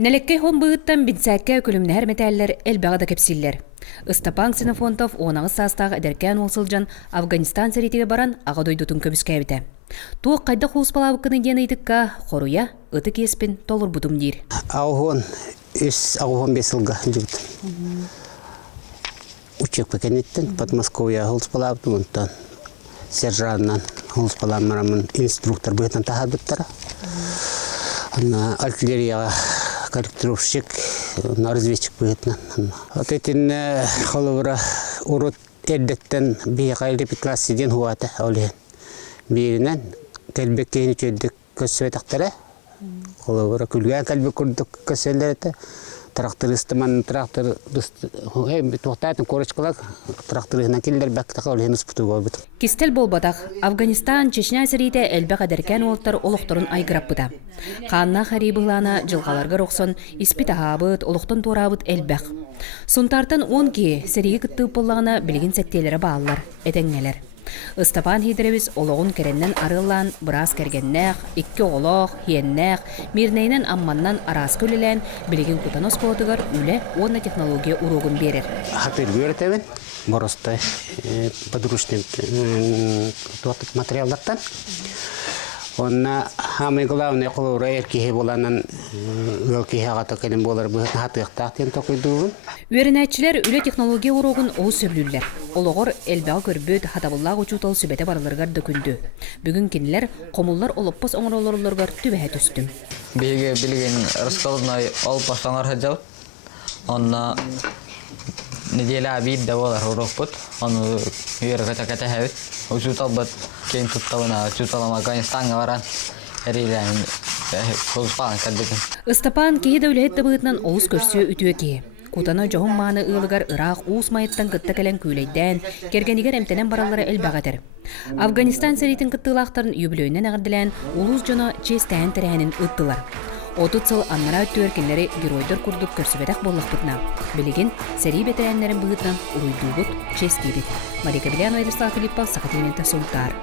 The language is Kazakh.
Нәлеккей хон бұғыттан бінсәкке өкілімні әрметәлілер әлбәғада кепсиллер. Ыстапан Ксенофонтов онағы састағы әдеркен олсылжан Афганистан сәритіге баран ағадойдутын көміскәбіті. Туық қайда қуыспала бұқыны ден айдыққа қоруя ұты кеспен толыр бұдым дейір. Ағуын, ағуын бесілға жүгді. Учек пәкенеттен Подмосковия қуыспала бұдым ұнтан. Сержаннан қуыспала марамын инструктор бұғытан тағад бұттара. Артиллерияға корректировщик, разведчик бұғытынан. Вот этін қолывыра ұрыт әрдіктен бейқайлы петласиден хуаты олеген. Бейінен кәлбек кейіні чөлдік көсі тақтары. Қолывыра күлген кәлбек күрдік көсілері. Трактор ыстыман, трактор тоқтайтын корочкалар, тракторына келдер бәктіға олеген ұспытуға бұд. Кестел болбадақ, Афганистан, Чечня сірейді әлбәқ әдеркен олықтар олықтырын айгырап бұда. Қанна қарибылана жылғаларға роқсын, испит ағабыд, олықтын торабыд әлбәқ. Сұнтартын 10 ке сірейі күтті ұпылағына білген сәттелері бағалар, әдәңнелер. Ыстапан хидеревіз олығын кереннен арылан, біраз кергеннәқ, икки олық, хиеннәқ, мирнейнен амманнан арас көлілен, білеген күтанос қолытығыр үлі онна технология урогын берер. Хапер бөрітәвін, боросты подручный материалдаттан. Онна хамы главный қолуыра әркеге боланын өлкеге ағаты кәлім болар бұғытын хатықтақтен тоқыдуын. Өрінәтчілер үлі технология урогын ол сөбілілер. Олығыр әлбәғ көрбөд хатабыллақ учутал сөбәті барылырғар дөкінді. Бүгін кенілер қомыллар олыппыз оңыролырылырғар түбәе түстім. Беге білген рысқалынай ол паштаңар хаджал. Онна неделя обид давалар урок бұд. Оны үйері кәті әвіт. Учутал бұд кейін тұттауына учуталам Афганистанға баран. Әрейлән қолыспаған кәлбетін. Ыстапан кейі дәулетті бұғытынан оғыз көрсі үтіе кей. Кутана жоғын маны ұлығар Ирақ уыз майыттан күтті кәлін көйлейден, кергенігер әмтенен баралары әлбәғатыр. Афганистан сәретін күттілақтарын юбілейінен ағырдылән ұлыз жоны честәйін тірәнін ұттылар. Отут сыл аннара өттіөр кенлері геройдыр күрдік көрсібедақ болық бұтына. Білеген сәрі бетерәнлерін бұғытынан ұруйду бұт честейбет. Марика Беляно, Эдерслав Филиппов, Сақат Элемента, Султар.